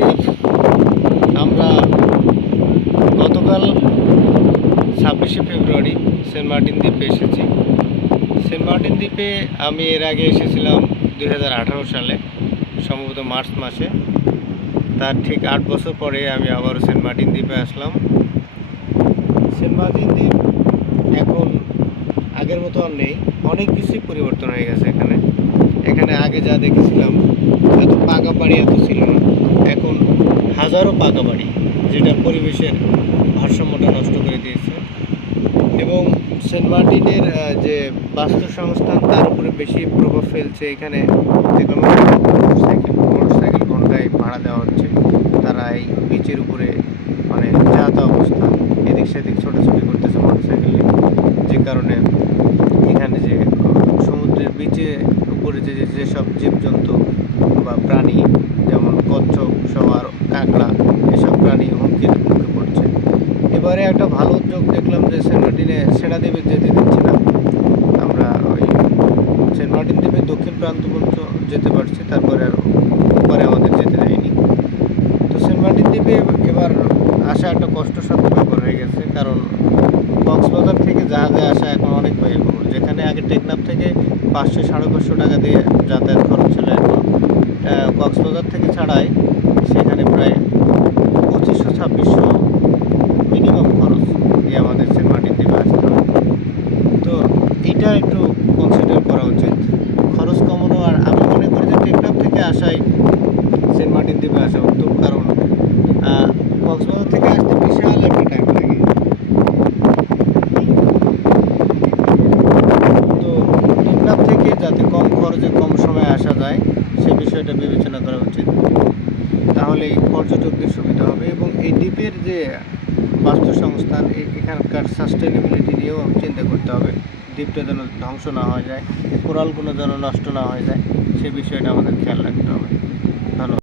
দ্বীপ। আমরা গতকাল 26শে ফেব্রুয়ারি সেন্ট মার্টিন দ্বীপে এসেছি। সেন্ট মার্টিন দ্বীপে আমি এর আগে এসেছিলাম 2018 সালে, সম্ভবত মার্চ মাসে। তার ঠিক 8 বছর পরে আমি আবারও সেন্ট মার্টিন দ্বীপে আসলাম। সেন্ট মার্টিন দ্বীপ এখন আগের মতো আর নেই, অনেক কিছুই পরিবর্তন হয়ে গেছে। এখানে আগে যা দেখেছিলাম এত পাকা বাড়ি এত ছিল না, এখন হাজারো পাকা বাড়ি, যেটা পরিবেশের ভারসাম্যটা নষ্ট করে দিয়েছে। এবং সেন্ট মার্টিনের যে বাস্তুসংস্থান তার উপরে বেশি প্রভাব ফেলছে। এখানে দেখলাম মোটরসাইকেল ঘন্টায় ভাড়া দেওয়া হচ্ছে। তারা এই বিচের উপরে মানে যা তা অবস্থা, এদিক সেদিক ছোটাছুটি করতেছে মোটরসাইকেল নিয়ে, যে কারণে এখানে যে সমুদ্রের বিচের উপরে যেসব জীবজন্তু বা প্রাণী, যেমন কচ্ছপ সহ আর কাঁকড়া, এসব প্রাণী হুমকির মুখে পড়ছে। এবারে একটা ভালো উদ্যোগ দেখলাম যে সেন্ট মার্টিনে সেরা দ্বীপে যেতে দিচ্ছে না। আমরা ওই সেন্ট মার্টিন দ্বীপের দক্ষিণ প্রান্ত পর্যন্ত যেতে পারছি, তারপরে আর উপরে আমাদের যেতে দেয়নি। তো সেন্ট মার্টিন দ্বীপে এবার আসা একটা কষ্টসাধ্য ব্যাপার হয়ে গেছে, কারণ কক্সবাজার থেকে জাহাজে আসা এখন অনেক ব্যয়বহুল। যেখানে আগে টেকনাফ থেকে 500-550 টাকা দিয়ে যাতায়াত খরচ ছিল, এখন কক্সবাজার থেকে ছাড়াই সেখানে প্রায় 2500-2600 মিনিমাম খরচ দিয়ে আমাদের সেন্ট মার্টিন দ্বীপে আসতে হবে। তো এটা একটু কনসিডার করা উচিত, খরচ কমানো। আর আমি মনে করি যে টেকনাফ থেকে আসাই সেন্ট মার্টিন দ্বীপে আসা উত্তম, কারণ কক্সবাজার থেকে আসতে বিশাল একটা টাইম লাগে। তো টেকনাফ থেকে যাতে কম খরচে কম সময়ে আসা যায় সে বিষয়টা বিবেচনা করা উচিত, তাহলেই পর্যটকদের সুবিধা হবে। এবং এই দ্বীপের যে বাস্তুসংস্থান, এখানকার সাস্টেনেবিলিটি নিয়েও চিন্তা করতে হবে। দ্বীপটা যেন ধ্বংস না হয়ে যায়, কোরালগুলো যেন নষ্ট না হয়ে যায়, সে বিষয়টা আমাদের খেয়াল রাখতে হবে। ধন্যবাদ।